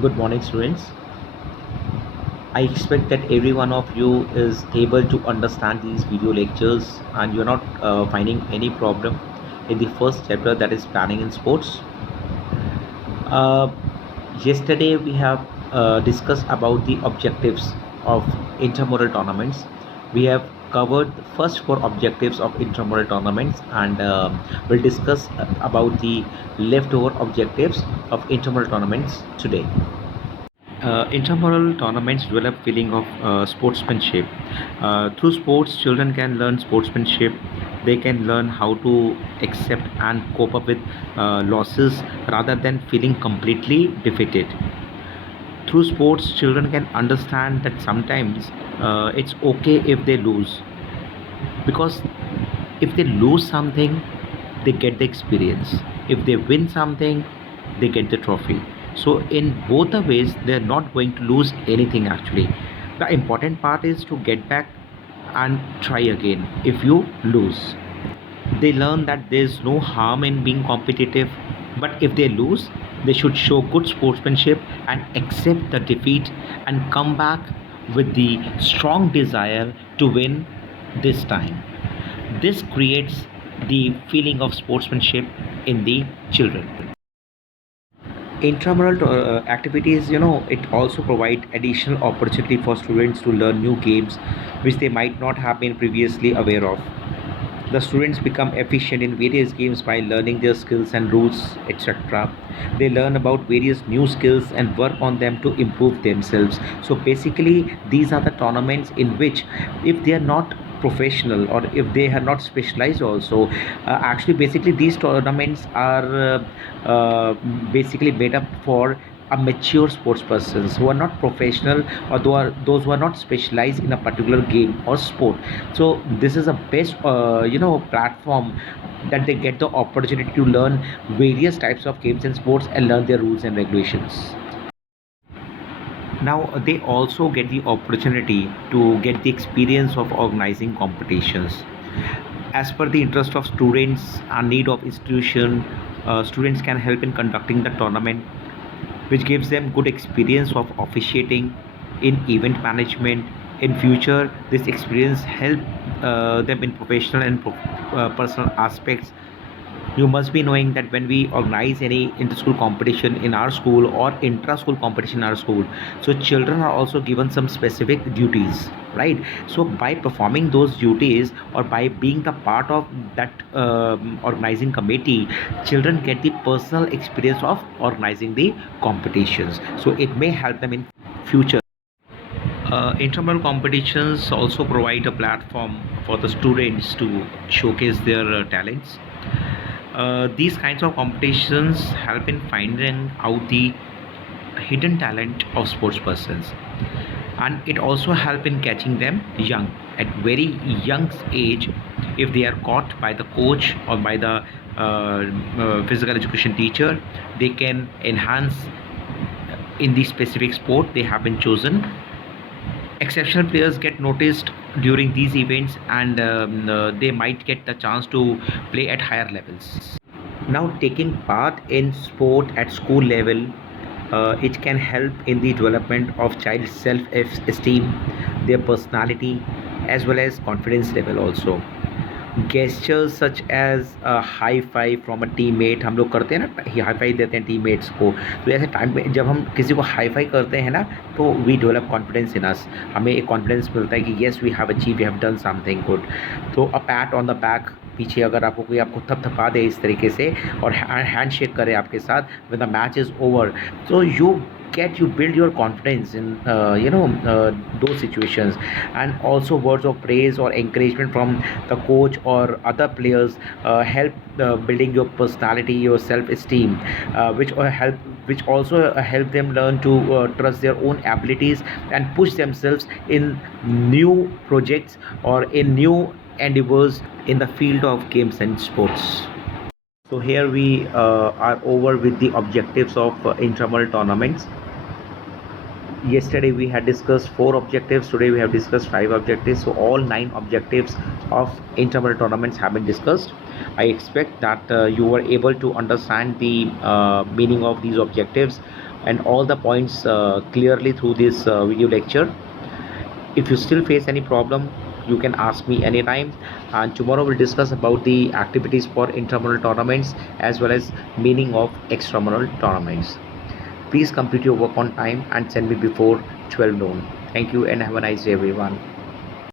Good morning, students. I expect that every one of you is able to understand these video lectures and you're not finding any problem in the first chapter, that is planning in sports. Uh, Yesterday we have discussed about the objectives of intramural tournaments. We have covered the first four objectives of intramural tournaments, and we'll discuss about the leftover objectives of intramural tournaments today. Intramural tournaments develop feeling of sportsmanship. Through sports, children can learn sportsmanship. They can learn how to accept and cope up with losses rather than feeling completely defeated. Through sports, children can understand that sometimes it's okay if they lose, because if they lose something, they get the experience. If they win something, they get the trophy. So in both the ways, they're not going to lose anything actually. The important part is to get back and try again if you lose. They learn that there's no harm in being competitive, but if they lose, they should show good sportsmanship and accept the defeat and come back with the strong desire to win this time. This creates the feeling of sportsmanship in the children. Intramural activities, it also provide additional opportunity for students to learn new games which they might not have been previously aware of. The students become efficient in various games by learning their skills and rules, etc. They learn about various new skills and work on them to improve themselves. So basically, these are the tournaments in which, if they are not professional or if they are not specialized also, actually basically these tournaments are basically made up for a mature sports persons who are not professional, or those who are not specialized in a particular game or sport. So this is a best platform that they get the opportunity to learn various types of games and sports and learn their rules and regulations. Now they also get the opportunity to get the experience of organizing competitions as per the interest of students and need of institution. Students can help in conducting the tournament, which gives them good experience of officiating in event management. In future, this experience help them in professional and personal aspects. You must be knowing that when we organize any inter-school competition in our school or intra-school competition in our school, so children are also given some specific duties, right? So by performing those duties or by being the part of that organizing committee, children get the personal experience of organizing the competitions, so it may help them in future. Intramural competitions also provide a platform for the students to showcase their talents. These kinds of competitions help in finding out the hidden talent of sports persons, and it also help in catching them young, at very young age. If they are caught by the coach or by the physical education teacher, they can enhance in the specific sport they have been chosen. Exceptional players get noticed during these events, and they might get the chance to play at higher levels. Now, taking part in sport at school level, it can help in the development of child's self-esteem, their personality, as well as confidence level also. Gestures such as high five from a teammate, हम लोग करते हैं ना, high five देते हैं teammates को, तो ऐसे टाइम पे जब हम किसी को हाई फाइव करते हैं ना, तो we develop confidence in us, हमें एक कॉन्फिडेंस मिलता है कि yes we have achieve, we have done something good. तो a pat on the back, पीछे अगर आपको कोई आपको थपथपा दे इस तरीके से और हैंड शेक करे आपके साथ when the match is over, so you build your confidence in those situations. And also words of praise or encouragement from the coach or other players help building your personality, your self-esteem, which also help them learn to trust their own abilities and push themselves in new projects or in new endeavors in the field of games and sports. So here we are over with the objectives of intramural tournaments. Yesterday we had discussed four objectives, today we have discussed five objectives, so all nine objectives of intramural tournaments have been discussed. I expect that you were able to understand the meaning of these objectives and all the points clearly through this video lecture. If you still face any problem, you can ask me anytime, and tomorrow we'll discuss about the activities for intramural tournaments as well as meaning of extramural tournaments. Please complete your work on time and send me before 12 noon. Thank you and have a nice day everyone.